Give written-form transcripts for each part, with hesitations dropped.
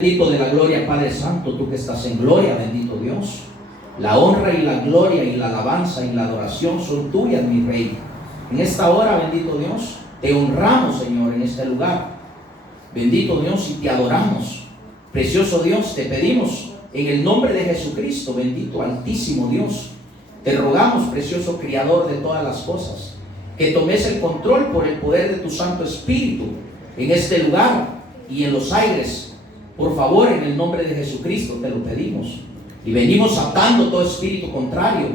Bendito de la gloria, Padre Santo, tú que estás en gloria, bendito Dios. La honra y la gloria y la alabanza y la adoración son tuyas, mi Rey. En esta hora, bendito Dios, te honramos, Señor, en este lugar. Bendito Dios, y te adoramos. Precioso Dios, te pedimos en el nombre de Jesucristo, bendito Altísimo Dios. Te rogamos, precioso Criador de todas las cosas, que tomes el control por el poder de tu Santo Espíritu en este lugar y en los aires. Por favor, en el nombre de Jesucristo te lo pedimos. Y venimos atando todo espíritu contrario,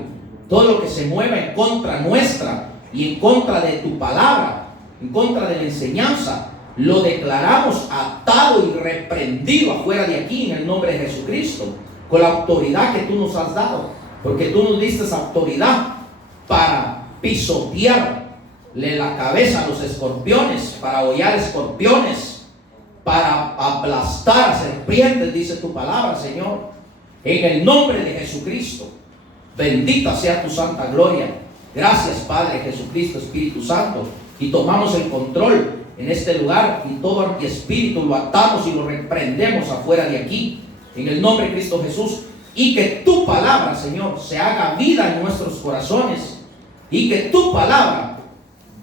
todo lo que se mueva en contra nuestra y en contra de tu palabra, en contra de la enseñanza. Lo declaramos atado y reprendido afuera de aquí en el nombre de Jesucristo, con la autoridad que tú nos has dado, porque tú nos diste esa autoridad para pisotearle la cabeza a los escorpiones, para hollar escorpiones, para aplastar a serpientes, dice tu palabra, Señor. En el nombre de Jesucristo, bendita sea tu santa gloria. Gracias, Padre Jesucristo, Espíritu Santo. Y tomamos el control en este lugar, y todo antiespíritu lo atamos y lo reprendemos afuera de aquí, en el nombre de Cristo Jesús. Y que tu palabra, Señor, se haga vida en nuestros corazones, y que tu palabra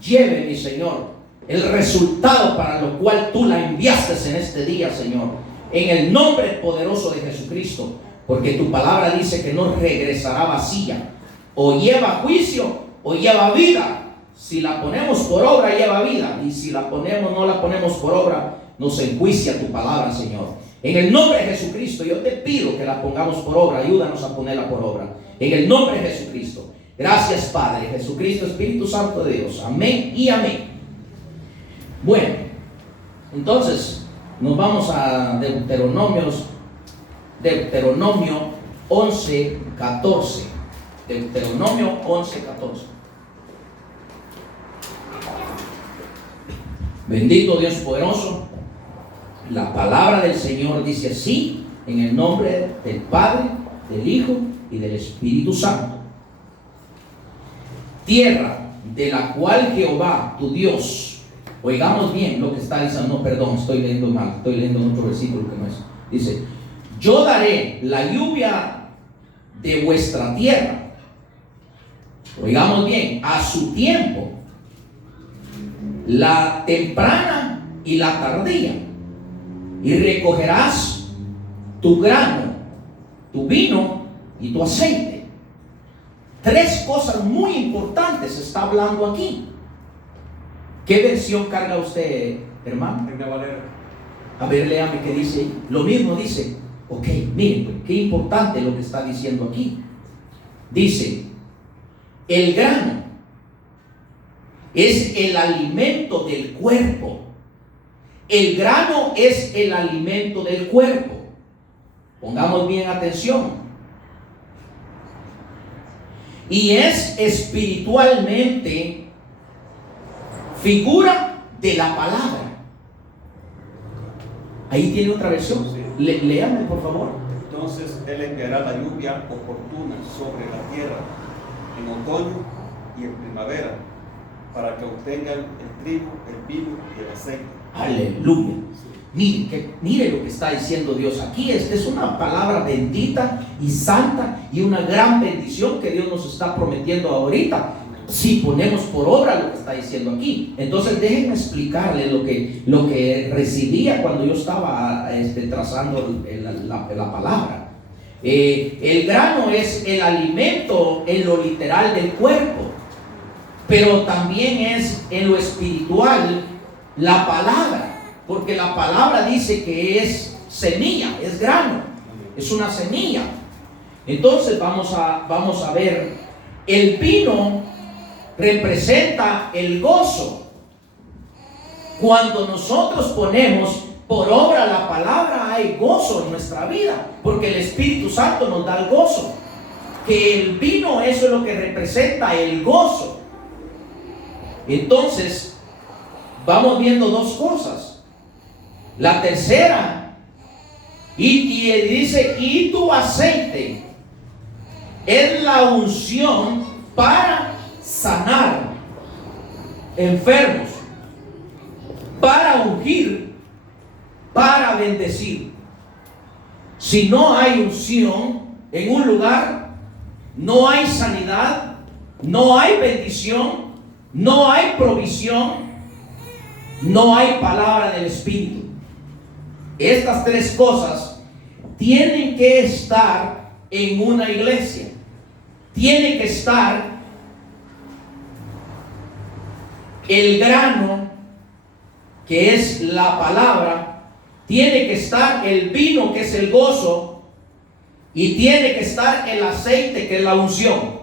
lleve, mi Señor, el resultado para lo cual tú la enviaste en este día, Señor, en el nombre poderoso de Jesucristo. Porque tu palabra dice que no regresará vacía, o lleva juicio o lleva vida. Si la ponemos por obra, lleva vida, y si la ponemos, no la ponemos por obra, nos enjuicia tu palabra, Señor. En el nombre de Jesucristo, yo te pido que la pongamos por obra. Ayúdanos a ponerla por obra, en el nombre de Jesucristo. Gracias, Padre Jesucristo, Espíritu Santo de Dios. Amén y amén. Bueno, entonces nos vamos a Deuteronomio 11:14. Deuteronomio 11:14. Bendito Dios poderoso. La palabra del Señor dice así, en el nombre del Padre, del Hijo y del Espíritu Santo. Tierra de la cual Jehová tu Dios. Oigamos bien lo que está diciendo. No, perdón, estoy leyendo mal. Estoy leyendo otro versículo que no es. Dice: yo daré la lluvia de vuestra tierra. Oigamos bien, a su tiempo, la temprana y la tardía. Y recogerás tu grano, tu vino y tu aceite. Tres cosas muy importantes está hablando aquí. ¿Qué versión carga usted, hermano? Reina Valera. A ver, léame qué dice. Lo mismo dice. Ok, miren, qué importante lo que está diciendo aquí. Dice: el grano es el alimento del cuerpo. El grano es el alimento del cuerpo. Pongamos bien atención. Y es espiritualmente figura de la palabra. Ahí tiene otra versión. Sí. Léame, por favor. Entonces él enviará la lluvia oportuna sobre la tierra en otoño y en primavera, para que obtengan el trigo, el vino y el aceite. Aleluya. Mire lo que está diciendo Dios aquí. Es una palabra bendita y santa, y una gran bendición que Dios nos está prometiendo ahorita, si ponemos por obra lo que está diciendo aquí. Entonces déjenme explicarle lo que recibía cuando yo estaba trazando la palabra. El grano es el alimento en lo literal del cuerpo, pero también es en lo espiritual la palabra, porque la palabra dice que es semilla, es grano, es una semilla. Entonces vamos a ver, el vino representa el gozo. Cuando nosotros ponemos por obra la palabra, hay gozo en nuestra vida, porque el Espíritu Santo nos da el gozo. Que el vino, eso es lo que representa el gozo. Entonces vamos viendo dos cosas. La tercera, y dice: y tu aceite es la unción para sanar enfermos, para ungir, para bendecir. Si no hay unción en un lugar, no hay sanidad, no hay bendición, no hay provisión, no hay palabra del Espíritu. Estas tres cosas tienen que estar en una iglesia. Tiene que estar el grano, que es la palabra, tiene que estar el vino, que es el gozo, y tiene que estar el aceite, que es la unción.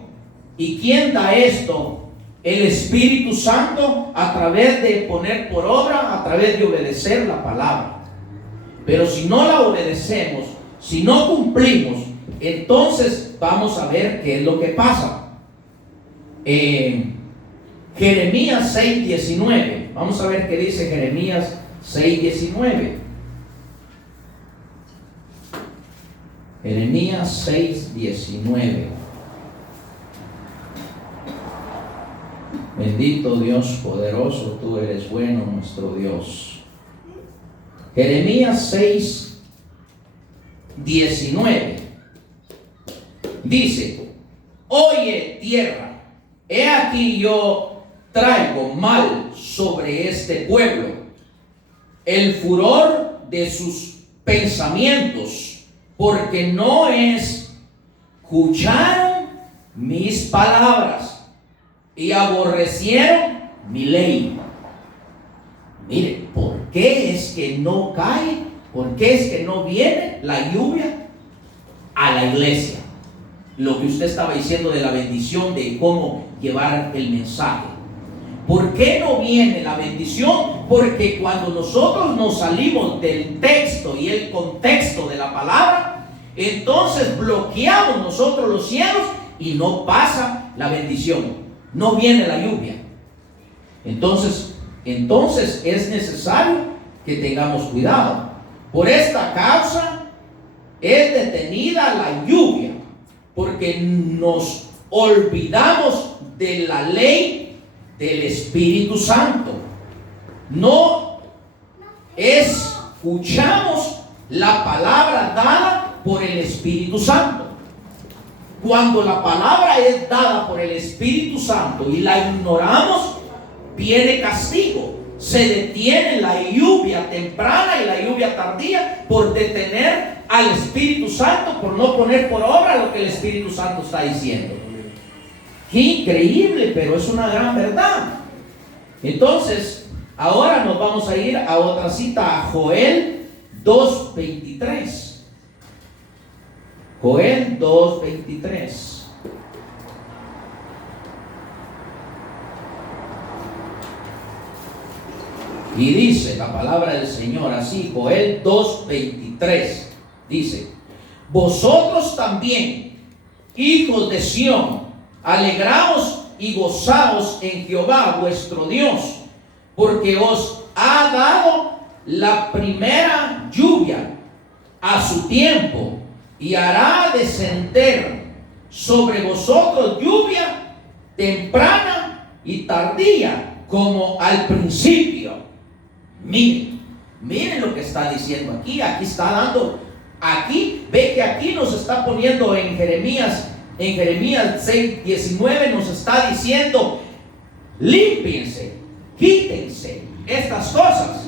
¿Y quién da esto? El Espíritu Santo, a través de poner por obra, a través de obedecer la palabra. Pero si no la obedecemos, si no cumplimos, entonces vamos a ver qué es lo que pasa. Jeremías 6:19. Vamos a ver qué dice Jeremías 6:19. Jeremías 6:19. Bendito Dios poderoso, tú eres bueno, nuestro Dios. Jeremías 6:19 dice: oye tierra, he aquí yo traigo mal sobre este pueblo, el furor de sus pensamientos, porque no escucharon mis palabras y aborrecieron mi ley. Mire, ¿por qué es que no cae? ¿Por qué es que no viene la lluvia a la iglesia? Lo que usted estaba diciendo de la bendición, de cómo llevar el mensaje. ¿Por qué no viene la bendición? Porque cuando nosotros nos salimos del texto y el contexto de la palabra, entonces bloqueamos nosotros los cielos y no pasa la bendición. No viene la lluvia. Entonces es necesario que tengamos cuidado. Por esta causa es detenida la lluvia, porque nos olvidamos de la ley del Espíritu Santo. No escuchamos la palabra dada por el Espíritu Santo. Cuando la palabra es dada por el Espíritu Santo y la ignoramos, viene castigo. Se detiene la lluvia temprana y la lluvia tardía por detener al Espíritu Santo, por no poner por obra lo que el Espíritu Santo está diciendo. Qué increíble, pero es una gran verdad. Entonces, ahora nos vamos a ir a otra cita, a Joel 2:23. Joel 2:23. Y dice la palabra del Señor así, Joel 2:23. Dice: vosotros también, hijos de Sión, alegraos y gozaos en Jehová vuestro Dios, porque os ha dado la primera lluvia a su tiempo, y hará descender sobre vosotros lluvia temprana y tardía, como al principio. Miren lo que está diciendo aquí. Aquí está dando, ve que aquí nos está poniendo en Jeremías 6:19, nos está diciendo: límpiense, quítense estas cosas.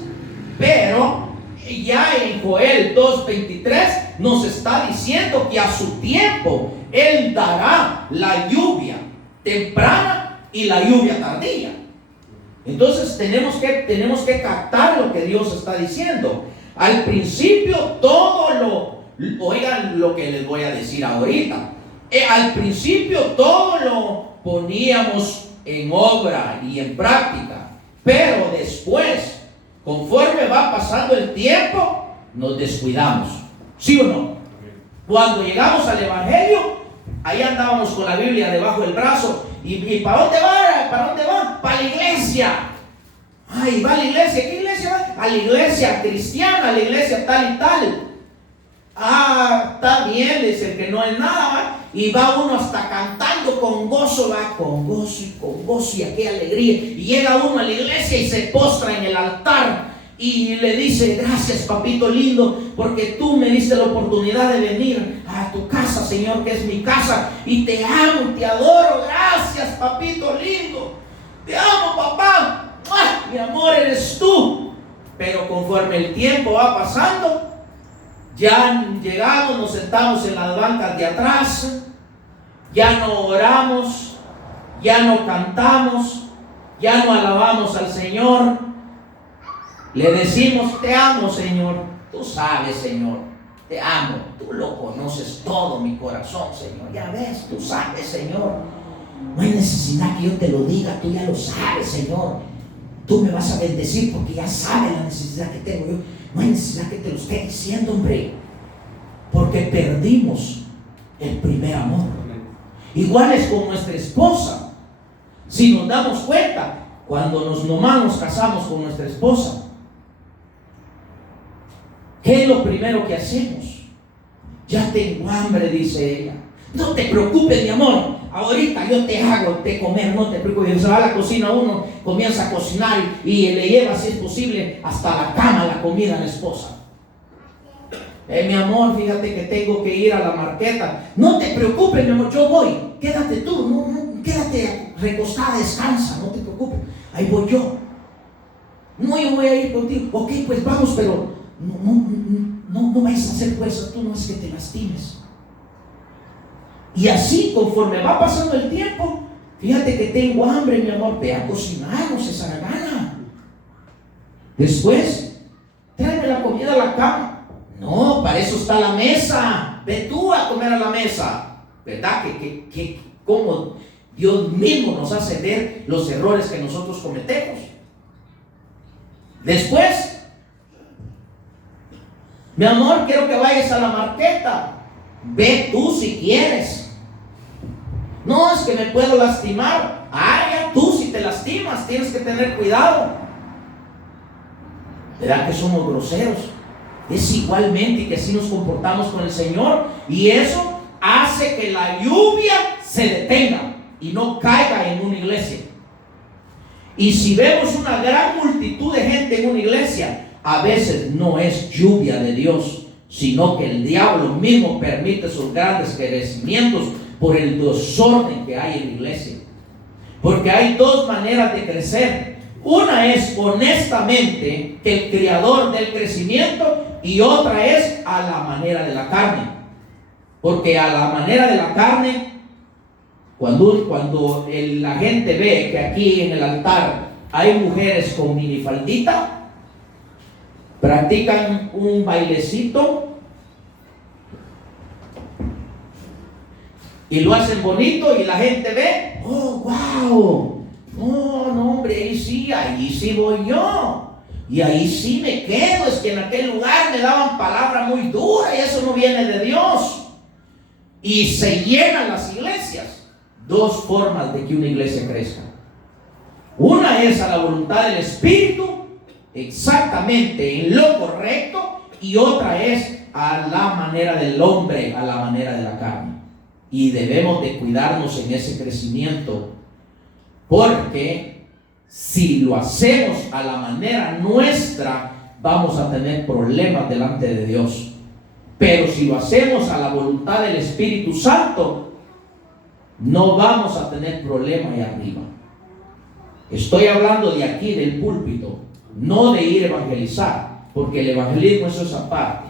Pero ya en Joel 2:23 nos está diciendo que a su tiempo Él dará la lluvia temprana y la lluvia tardía. Entonces tenemos que captar lo que Dios está diciendo. Al principio oigan lo que les voy a decir ahorita. Al principio todo lo poníamos en obra y en práctica, pero después, conforme va pasando el tiempo, nos descuidamos. ¿Sí o no? Cuando llegamos al Evangelio, ahí andábamos con la Biblia debajo del brazo. ¿Y para dónde va? ¿Para dónde va? Para la iglesia. Ay, va a la iglesia. ¿Qué iglesia va? A la iglesia cristiana, a la iglesia tal y tal. Ah, está bien, dice que no es nada, ¿va? Y va uno hasta cantando con gozo, va, con gozo y qué alegría. Y llega uno a la iglesia y se postra en el altar y le dice: gracias, papito lindo, porque tú me diste la oportunidad de venir a tu casa, Señor, que es mi casa, y te amo, te adoro. Gracias, papito lindo, te amo, papá. ¡Ah! Mi amor, eres tú. Pero conforme el tiempo va pasando, ya llegamos, nos sentamos en las bancas de atrás, ya no oramos, ya no cantamos, ya no alabamos al Señor. Le decimos: te amo, Señor. Tú sabes, Señor, te amo. Tú lo conoces todo, mi corazón, Señor. Ya ves, tú sabes, Señor. No hay necesidad que yo te lo diga, tú ya lo sabes, Señor. Tú me vas a bendecir porque ya sabes la necesidad que tengo yo. No hay necesidad que te lo esté diciendo, hombre, porque perdimos el primer amor. Igual es con nuestra esposa. Si nos damos cuenta, cuando nomás nos casamos con nuestra esposa, ¿qué es lo primero que hacemos? Ya tengo hambre, dice ella. No te preocupes, mi amor, ahorita yo te hago de comer, no te preocupes. Se va a la cocina uno, comienza a cocinar y le lleva, si es posible, hasta la cama la comida a la esposa. Mi amor, fíjate que tengo que ir a la marqueta. No te preocupes, mi amor, yo voy. Quédate tú, quédate recostada, descansa, no te preocupes. Ahí voy yo. No, yo voy a ir contigo. Ok, pues vamos, pero no vayas a hacer fuerza, tú no es que te lastimes. Y así, conforme va pasando el tiempo, fíjate que tengo hambre, mi amor, ve a cocinar, no se haga gana. Después, tráeme la comida a la cama. No, para eso está la mesa. Ve tú a comer a la mesa. ¿Verdad? Que como Dios mismo nos hace ver los errores que nosotros cometemos. Después, mi amor, quiero que vayas a la marqueta. Ve tú si quieres. No, es que me puedo lastimar. Ya tú si te lastimas, tienes que tener cuidado. ¿Verdad que somos groseros? Es igualmente que así nos comportamos con el Señor, y eso hace que la lluvia se detenga y no caiga en una iglesia. Y si vemos una gran multitud de gente en una iglesia, a veces no es lluvia de Dios, sino que el diablo mismo permite esos grandes crecimientos por el desorden que hay en la iglesia. Porque hay dos maneras de crecer. Una es honestamente que el creador del crecimiento, y otra es a la manera de la carne. Porque a la manera de la carne, cuando la gente ve que aquí en el altar hay mujeres con minifaldita, practican un bailecito y lo hacen bonito, y la gente ve: oh, wow, oh, no, hombre, ahí sí voy yo. Y ahí sí me quedo. Es que en aquel lugar me daban palabra muy dura y eso no viene de Dios. Y se llenan las iglesias. Dos formas de que una iglesia crezca. Una es a la voluntad del Espíritu, exactamente en lo correcto, y otra es a la manera del hombre, a la manera de la carne. Y debemos de cuidarnos en ese crecimiento, porque si lo hacemos a la manera nuestra, vamos a tener problemas delante de Dios. Pero si lo hacemos a la voluntad del Espíritu Santo, no vamos a tener problema ahí arriba. Estoy hablando de aquí, del púlpito, no de ir a evangelizar, porque el evangelismo eso es aparte.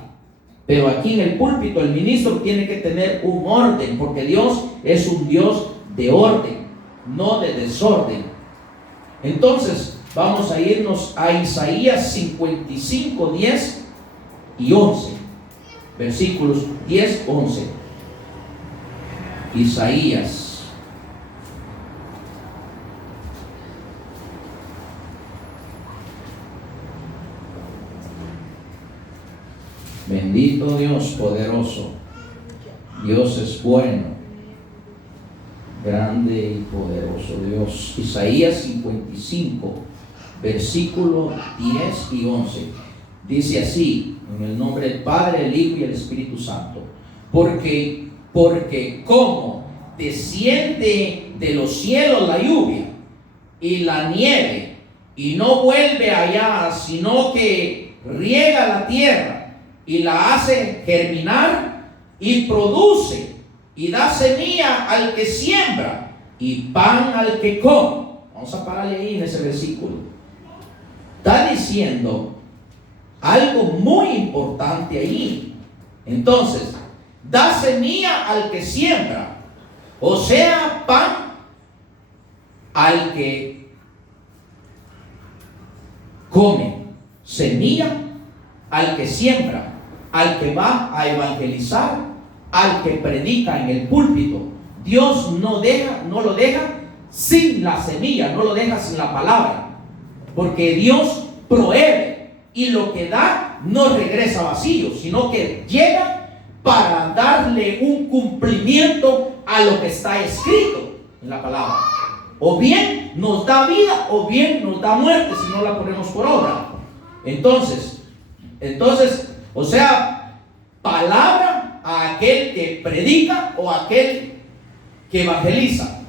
Pero aquí en el púlpito el ministro tiene que tener un orden, porque Dios es un Dios de orden, no de desorden. Entonces vamos a irnos a Isaías 55, 10 y 11, versículos 10, 11. Isaías. Bendito Dios poderoso. Dios es bueno, grande y poderoso Dios. Isaías 55, versículo 10 y 11. Dice así, en el nombre del Padre, el Hijo y el Espíritu Santo. Porque como desciende de los cielos la lluvia y la nieve, y no vuelve allá, sino que riega la tierra y la hace germinar y produce y da semilla al que siembra y pan al que come. Vamos a pararle ahí en ese versículo. Está diciendo algo muy importante ahí. Entonces, da semilla al que siembra, o sea, pan al que come, semilla al que siembra, al que va a evangelizar, al que predica en el púlpito. Dios no lo deja sin la semilla, no lo deja sin la palabra, porque Dios provee y lo que da no regresa vacío, sino que llega para darle un cumplimiento a lo que está escrito en la palabra. O bien nos da vida o bien nos da muerte si no la ponemos por obra. Entonces, o sea, palabra a aquel que predica o a aquel que evangeliza.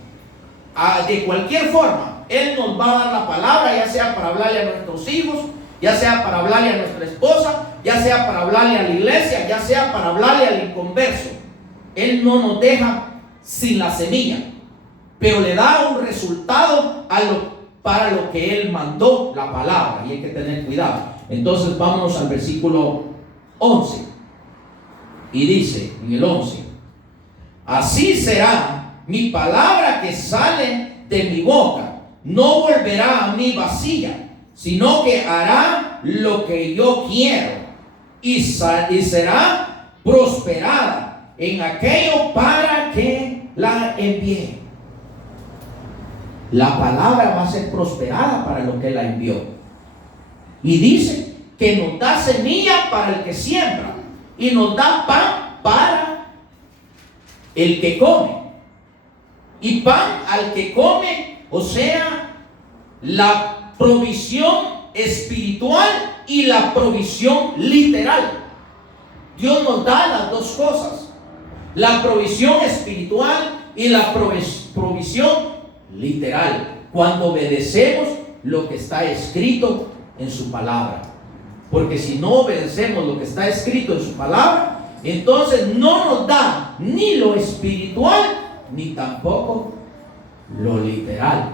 De cualquier forma, Él nos va a dar la palabra, ya sea para hablarle a nuestros hijos, ya sea para hablarle a nuestra esposa, ya sea para hablarle a la iglesia, ya sea para hablarle al inconverso. Él no nos deja sin la semilla, pero le da un resultado para lo que Él mandó, la palabra, y hay que tener cuidado. Entonces vámonos al versículo 11, y dice en el 11: así será mi palabra que sale de mi boca, no volverá a mí vacía, sino que hará lo que yo quiero y será prosperada en aquello para que la envíe. La palabra va a ser prosperada para lo que la envió. Y dice que nos da semilla para el que siembra y nos da pan para el que come. Y pan al que come, o sea, la provisión espiritual y la provisión literal. Dios nos da las dos cosas, la provisión espiritual y la provisión literal, cuando obedecemos lo que está escrito en su palabra. Porque si no obedecemos lo que está escrito en su palabra, entonces no nos da ni lo espiritual ni tampoco lo literal,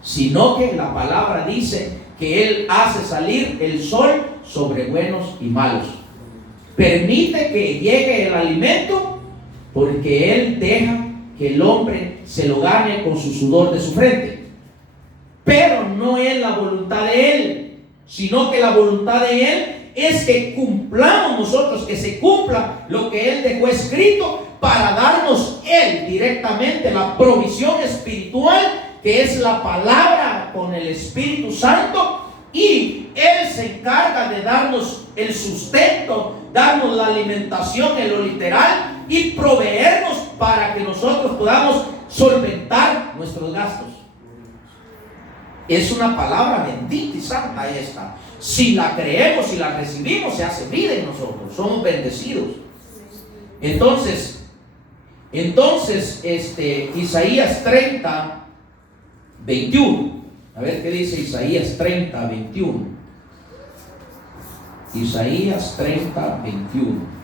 sino que la palabra dice que Él hace salir el sol sobre buenos y malos. Permite que llegue el alimento porque Él deja que el hombre se lo gane con su sudor de su frente. Pero no es la voluntad de Él, sino que la voluntad de Él es que cumplamos nosotros, que se cumpla lo que Él dejó escrito para darnos Él directamente la provisión espiritual, que es la palabra con el Espíritu Santo, y Él se encarga de darnos el sustento, darnos la alimentación en lo literal y proveernos para que nosotros podamos solventar nuestros gastos. Es una palabra bendita y santa esta. Si la creemos y la recibimos, se hace vida en nosotros, somos bendecidos. Entonces, Isaías 30, 21. A ver qué dice Isaías 30, 21. Isaías 30, 21.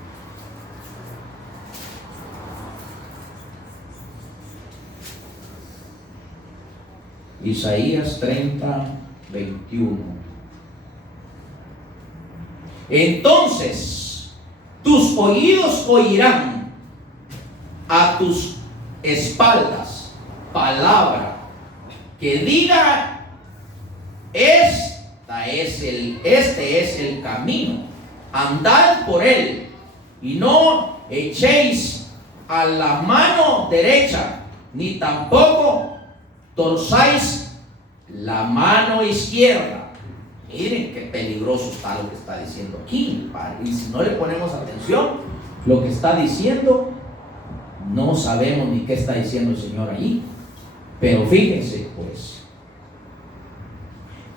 Isaías 30, 21. Entonces tus oídos oirán a tus espaldas palabra que diga: este es el camino, andad por él, y no echéis a la mano derecha, ni tampoco torzáis la mano izquierda. Miren qué peligroso está lo que está diciendo aquí, padre. Y si no le ponemos atención, lo que está diciendo, no sabemos ni qué está diciendo el Señor allí. Pero fíjense, pues,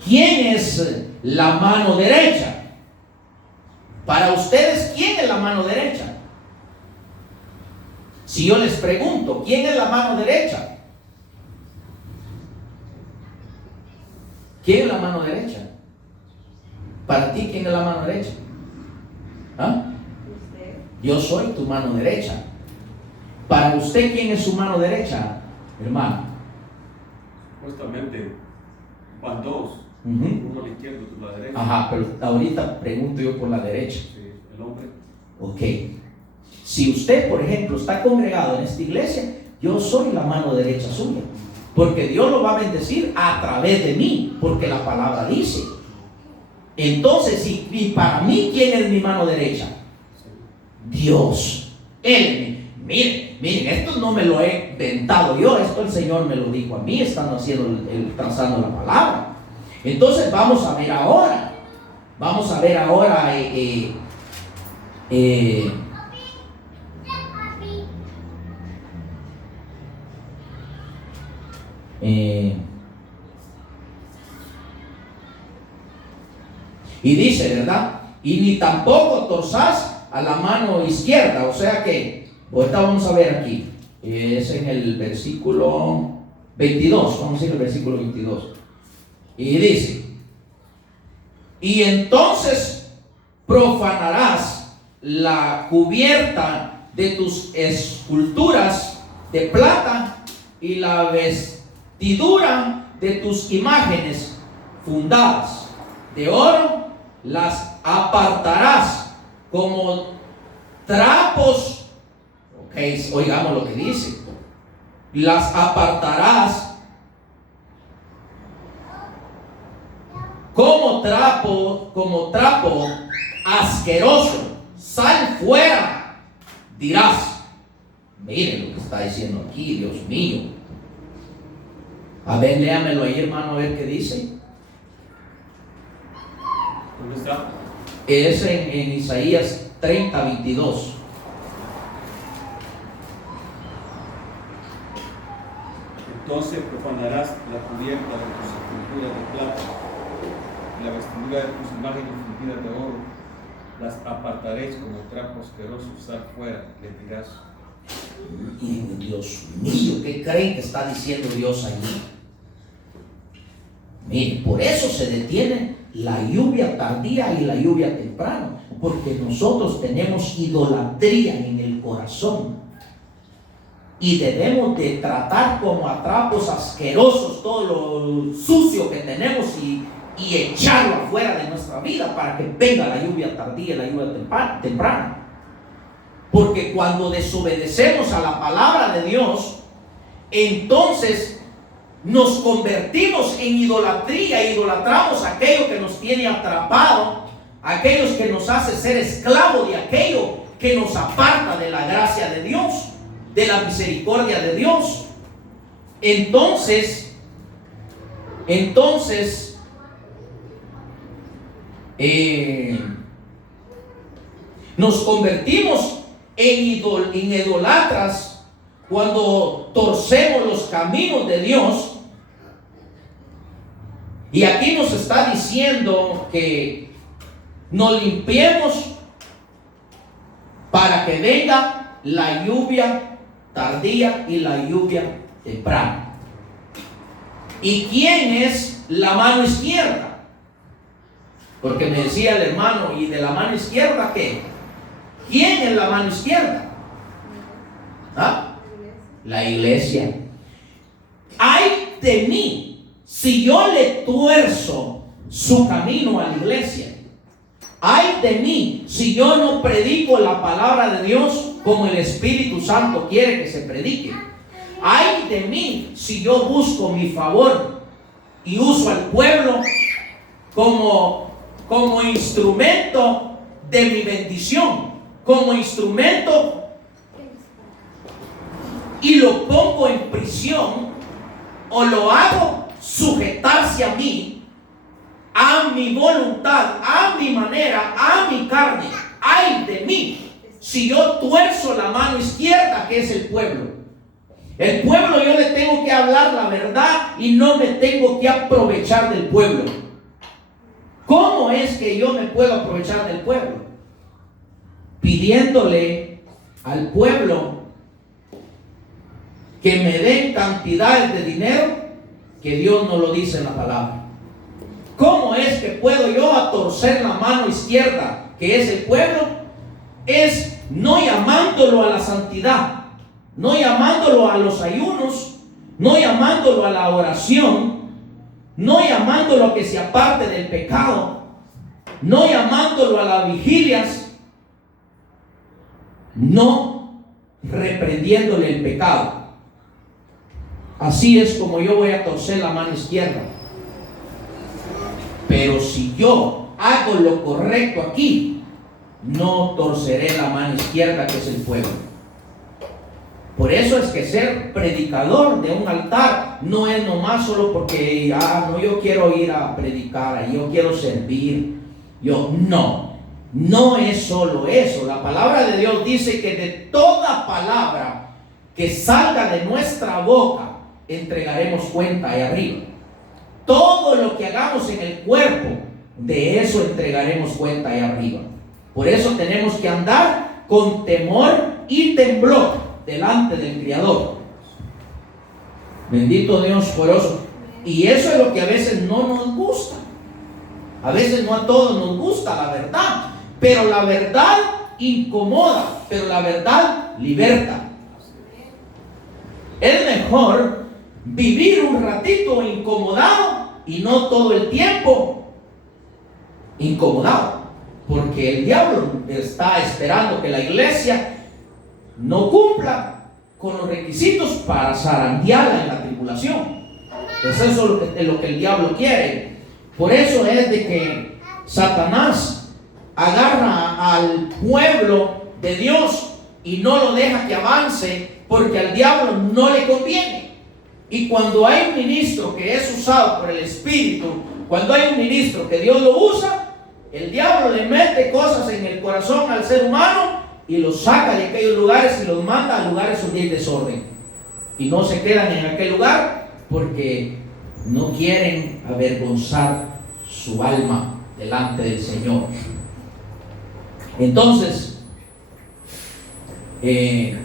¿quién es la mano derecha? Para ustedes, ¿quién es la mano derecha? Si yo les pregunto, ¿quién es la mano derecha? ¿Quién es la mano derecha? Para ti, ¿quién es la mano derecha? ¿Ah? Yo soy tu mano derecha. Para usted, ¿quién es su mano derecha, hermano? Justamente van dos, uno a la izquierda y otro a la derecha. Ajá, pero ahorita pregunto yo por la derecha. Sí, el hombre. Ok. Si usted, por ejemplo, está congregado en esta iglesia, yo soy la mano derecha suya. Porque Dios lo va a bendecir a través de mí, porque la palabra dice. Entonces, y para mí, ¿quién es mi mano derecha? Dios. Él. Miren, esto no me lo he inventado yo, esto el Señor me lo dijo a mí, estando haciendo trazando la palabra. Entonces vamos a ver ahora. Y dice, ¿verdad? Y ni tampoco torzás a la mano izquierda. O sea que, ahorita vamos a ver aquí, es en el versículo 22, vamos a ir al versículo 22. Y dice, y entonces profanarás la cubierta de tus esculturas de plata y la vestidura de tus imágenes fundadas de oro, las apartarás como trapos. Ok, oigamos lo que dice. Las apartarás como trapo asqueroso. Sal fuera, dirás. Miren lo que está diciendo aquí, Dios mío. A ver, léamelo ahí, hermano, a ver qué dice. ¿Dónde está? Es en Isaías 30:22. Entonces profanarás la cubierta de tus esculturas de plata y la vestidura de tus imágenes fundidas de oro. Las apartaréis como trapo asqueroso, sal fuera, le dirás. Dios mío, ¿qué creen que está diciendo Dios allí? Miren, por eso se detiene la lluvia tardía y la lluvia temprana, porque nosotros tenemos idolatría en el corazón y debemos de tratar como a trapos asquerosos todo lo sucio que tenemos y echarlo afuera de nuestra vida para que venga la lluvia tardía y la lluvia temprana. Porque cuando desobedecemos a la palabra de Dios, entonces nos convertimos en idolatría e idolatramos aquello que nos tiene atrapado, aquellos que nos hace ser esclavos de aquello que nos aparta de la gracia de Dios, de la misericordia de Dios. Entonces nos convertimos en idolatras cuando torcemos los caminos de Dios. Y aquí nos está diciendo que nos limpiemos para que venga la lluvia tardía y la lluvia temprana. ¿Y quién es la mano izquierda? Porque me decía el hermano, ¿y de la mano izquierda qué? ¿Quién es la mano izquierda? ¿Ah? La iglesia. Ay de mí si yo le tuerzo su camino a la iglesia. Ay de mí si yo no predico la palabra de Dios como el Espíritu Santo quiere que se predique. Ay de mí si yo busco mi favor y uso al pueblo como instrumento de mi bendición, como instrumento, y lo pongo en prisión o lo hago sujetarse a mí, a mi voluntad, a mi manera, a mi carne. Ay de mí si yo tuerzo la mano izquierda, que es el pueblo. El pueblo, yo le tengo que hablar la verdad y no me tengo que aprovechar del pueblo. ¿Cómo es que yo me puedo aprovechar del pueblo? Pidiéndole al pueblo que me den cantidades de dinero que Dios no lo dice en la palabra. ¿Cómo es que puedo yo a torcer la mano izquierda, que es el pueblo? Es no llamándolo a la santidad, no llamándolo a los ayunos, no llamándolo a la oración, no llamándolo a que se aparte del pecado, no llamándolo a las vigilias, no reprendiéndole el pecado. Así es como yo voy a torcer la mano izquierda. Pero si yo hago lo correcto aquí, no torceré la mano izquierda, que es el pueblo. Por eso es que ser predicador de un altar no es nomás solo porque no, yo quiero ir a predicar, yo quiero servir. No es solo eso. La palabra de Dios dice que de toda palabra que salga de nuestra boca entregaremos cuenta ahí arriba. Todo lo que hagamos en el cuerpo, de eso entregaremos cuenta ahí arriba. Por eso tenemos que andar con temor y temblor delante del Criador. Bendito Dios por eso. Y eso es lo que a veces no nos gusta. A veces no a todos nos gusta la verdad, pero la verdad incomoda, pero la verdad liberta. Es mejor vivir un ratito incomodado y no todo el tiempo incomodado, porque el diablo está esperando que la iglesia no cumpla con los requisitos para zarandearla en la tribulación. Eso es lo que el diablo quiere. Por eso es de que Satanás agarra al pueblo de Dios y no lo deja que avance, porque al diablo no le conviene. Y cuando hay un ministro que es usado por el Espíritu, cuando hay un ministro que Dios lo usa, el diablo le mete cosas en el corazón al ser humano y los saca de aquellos lugares y los manda a lugares donde hay desorden. Y no se quedan en aquel lugar porque no quieren avergonzar su alma delante del Señor. Entonces, en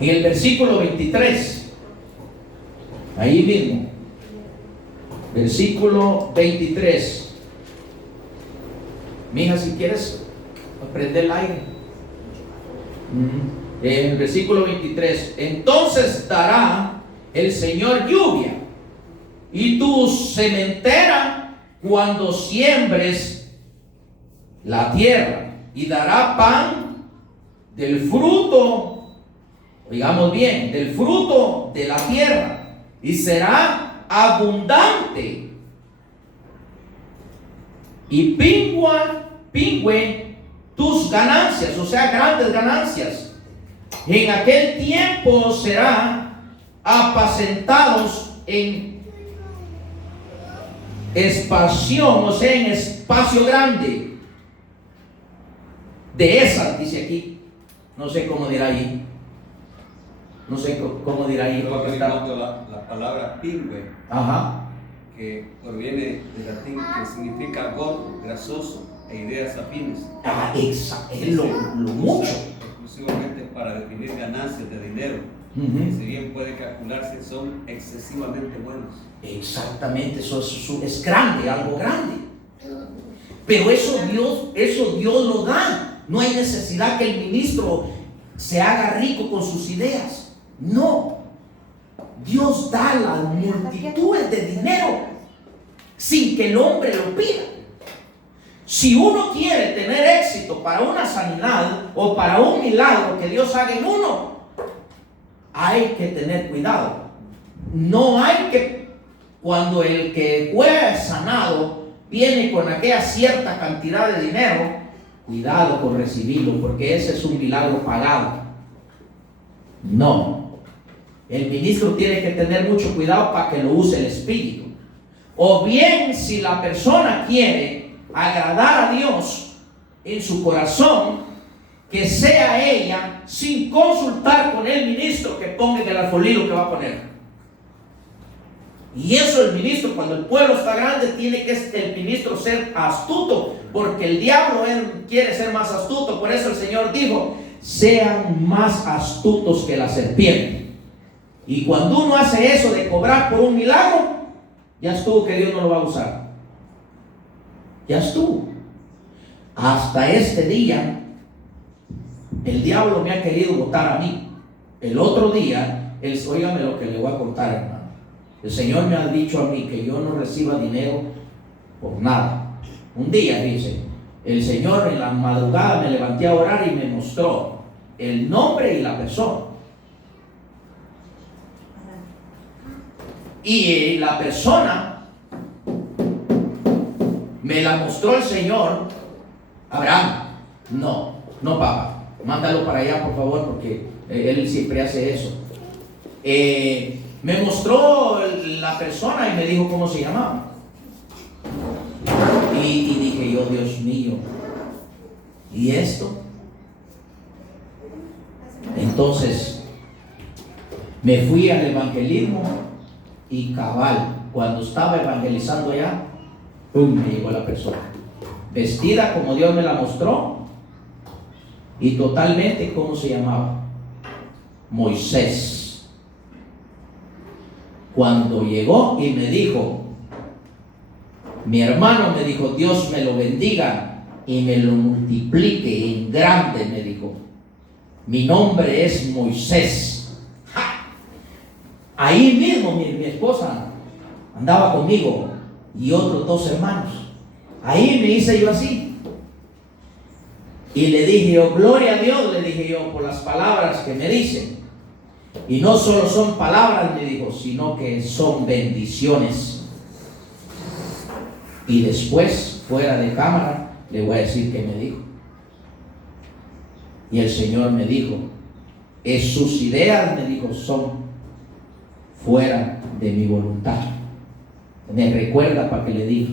el versículo 23, ahí mismo, versículo 23. Mija, si quieres prender el aire. En el versículo 23, entonces dará el Señor lluvia y tu sementera cuando siembres la tierra, y dará pan del fruto, digamos bien, del fruto de la tierra, y será abundante, y pingüe tus ganancias, o sea, grandes ganancias. En aquel tiempo serán apacentados en espación, o sea, en espacio grande. De esas, dice aquí, no sé cómo dirá ahí. No sé cómo dirá ahí. La palabra pingüe, que proviene del latín, que significa gordo, grasoso e ideas afines. Es lo mucho. Exclusivamente para definir ganancias de dinero, que si bien puede calcularse, son excesivamente buenos. Exactamente, eso es grande, algo grande. Pero eso Dios lo da. No hay necesidad que el ministro se haga rico con sus ideas. No. Dios da las multitudes de dinero sin que el hombre lo pida. Si uno quiere tener éxito para una sanidad o para un milagro que Dios haga en uno, hay que tener cuidado. No hay que, cuando el que fue sanado viene con aquella cierta cantidad de dinero, cuidado con recibirlo, porque ese es un milagro pagado. No. El ministro tiene que tener mucho cuidado para que lo use el Espíritu. O bien, si la persona quiere agradar a Dios en su corazón, que sea ella, sin consultar con el ministro, que ponga el alfolí que va a poner. Y eso el ministro, cuando el pueblo está grande, tiene que el ministro ser astuto, porque el diablo quiere ser más astuto. Por eso el Señor dijo: sean más astutos que la serpiente. Y cuando uno hace eso de cobrar por un milagro, Ya estuvo que Dios no lo va a usar. Ya estuvo. Hasta este día, el diablo me ha querido botar a mí. El otro día, óigame lo que le voy a contar, hermano. El Señor me ha dicho a mí que yo no reciba dinero por nada. Un día, dice, el Señor en la madrugada me levanté a orar y me mostró el nombre y la persona. Y la persona me la mostró el Señor. Abraham, no, papá, mándalo para allá por favor, porque él siempre hace eso. Me mostró la persona y me dijo cómo se llamaba. Y dije yo, Dios mío, ¿y esto? Entonces me fui al evangelismo y cabal, cuando estaba evangelizando allá, ¡pum!, me llegó la persona, vestida como Dios me la mostró, y totalmente, ¿cómo se llamaba? Moisés. Cuando llegó y me dijo, mi hermano me dijo, Dios me lo bendiga y me lo multiplique en grande, me dijo, mi nombre es Moisés. ¡Ja! Ahí mismo mi esposa andaba conmigo y otros 2 hermanos. Ahí me hice yo así y le dije yo, gloria a Dios, le dije yo, por las palabras que me dicen. Y no solo son palabras, me dijo, sino que son bendiciones. Y después, fuera de cámara, le voy a decir qué me dijo. Y el Señor me dijo, sus ideas, me dijo, son fuera de mi voluntad. Me recuerda para que le diga.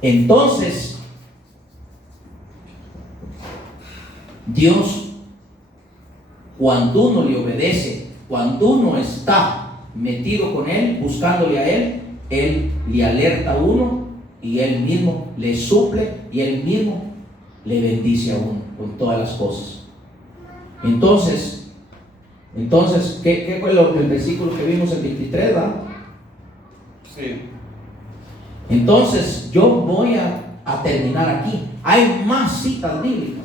Entonces, Dios, cuando uno le obedece, cuando uno está metido con Él, buscándole a Él le alerta a uno y Él mismo le suple y Él mismo le bendice a uno con todas las cosas. Entonces, ¿qué fue el versículo que vimos en 23, ¿verdad? Sí. Entonces, yo voy a terminar aquí. Hay más citas bíblicas,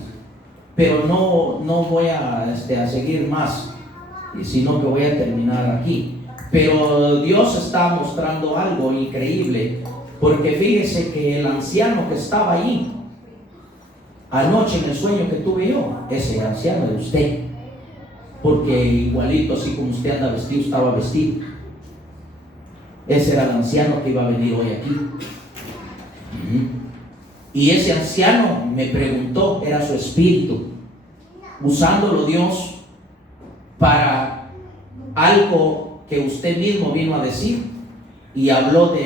pero no voy a seguir más, sino que voy a terminar aquí. Pero Dios está mostrando algo increíble, porque fíjese que el anciano que estaba allí anoche en el sueño que tuve yo, ese anciano de usted, porque igualito así como usted anda vestido, estaba vestido. Ese era el anciano que iba a venir hoy aquí. Y ese anciano me preguntó, era su espíritu, usándolo Dios para algo que usted mismo vino a decir, y habló de